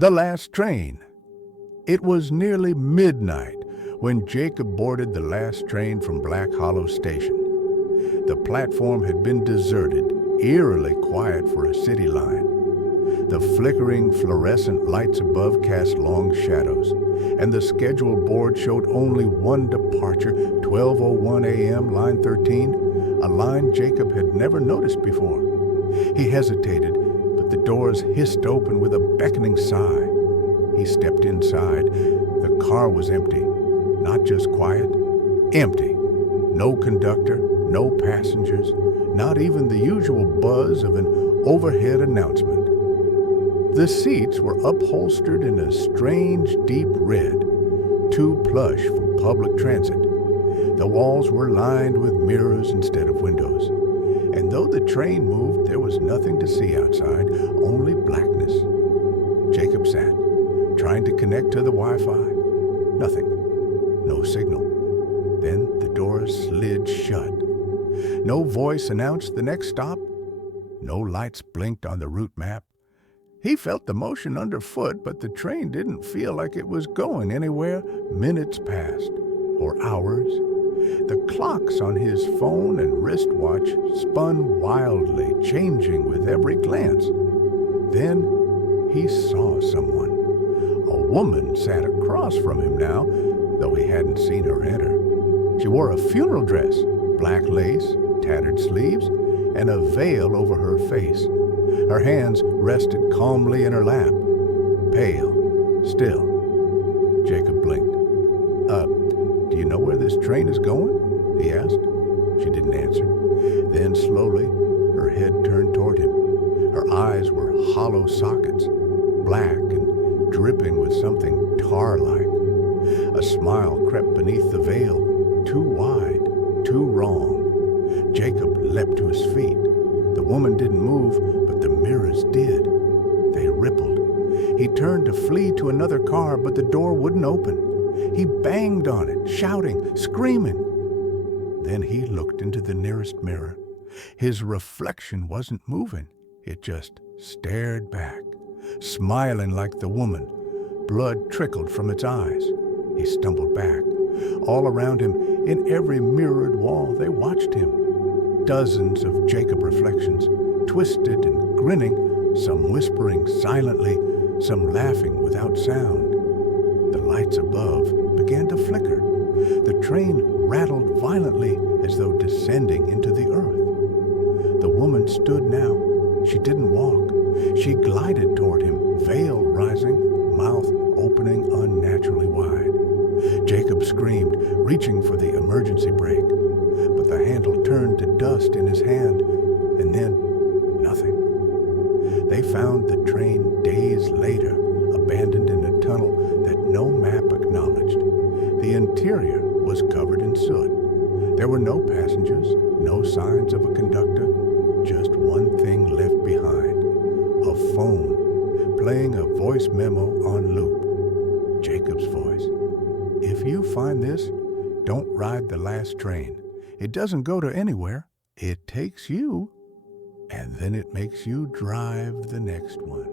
The last train. It was nearly midnight when Jacob boarded the last train from Black Hollow Station. The platform had been deserted, eerily quiet for a city line. The flickering fluorescent lights above cast long shadows, and the scheduled board showed only one departure, 12:01 a.m., line 13, a line Jacob had never noticed before. He hesitated, but the doors hissed open with a beckoning sigh. He stepped inside. The car was empty. Not just quiet, empty. No conductor, no passengers, not even the usual buzz of an overhead announcement. The seats were upholstered in a strange deep red, too plush for public transit. The walls were lined with mirrors instead of windows. And though the train moved, there was nothing to see outside, only blackness. Jacob sat, trying to connect to the Wi-Fi. Nothing. No signal. Then the doors slid shut. No voice announced the next stop. No lights blinked on the route map. He felt the motion underfoot, but the train didn't feel like it was going anywhere. Minutes passed, or hours. The clocks on his phone and wristwatch spun wildly, changing with every glance. Then he saw someone. A woman sat across from him now, though he hadn't seen her enter. She wore a funeral dress, black lace, tattered sleeves, and a veil over her face. Her hands rested calmly in her lap, pale, still. Jacob blinked. Do you know where this train is going?" he asked. She didn't answer. Then slowly, her head turned toward him. Her eyes were hollow sockets, black and dripping with something tar-like. A smile crept beneath the veil, too wide, too wrong. Jacob leapt to his feet. The woman didn't move, but the mirrors did. They rippled. He turned to flee to another car, but the door wouldn't open. He banged on it, shouting, screaming. Then he looked into the nearest mirror. His reflection wasn't moving. It just stared back, smiling like the woman. Blood trickled from its eyes. He stumbled back. All around him, in every mirrored wall, they watched him. Dozens of Jacob reflections, twisted and grinning, some whispering silently, some laughing without sound. The lights above began to flicker. The train rattled violently as though descending into the earth. The woman stood now. She didn't walk. She glided toward him, veil rising, mouth opening unnaturally wide. Jacob screamed, reaching for the emergency brake. But the handle turned to dust in his hand, and then nothing. They found the train days later, abandoned in a tunnel that no map acknowledged. The interior was covered in soot. There were no passengers, no signs of a conductor, just one thing left behind. A phone, playing a voice memo on loop. Jacob's voice. "If you find this, don't ride the last train. It doesn't go to anywhere. It takes you, and then it makes you drive the next one."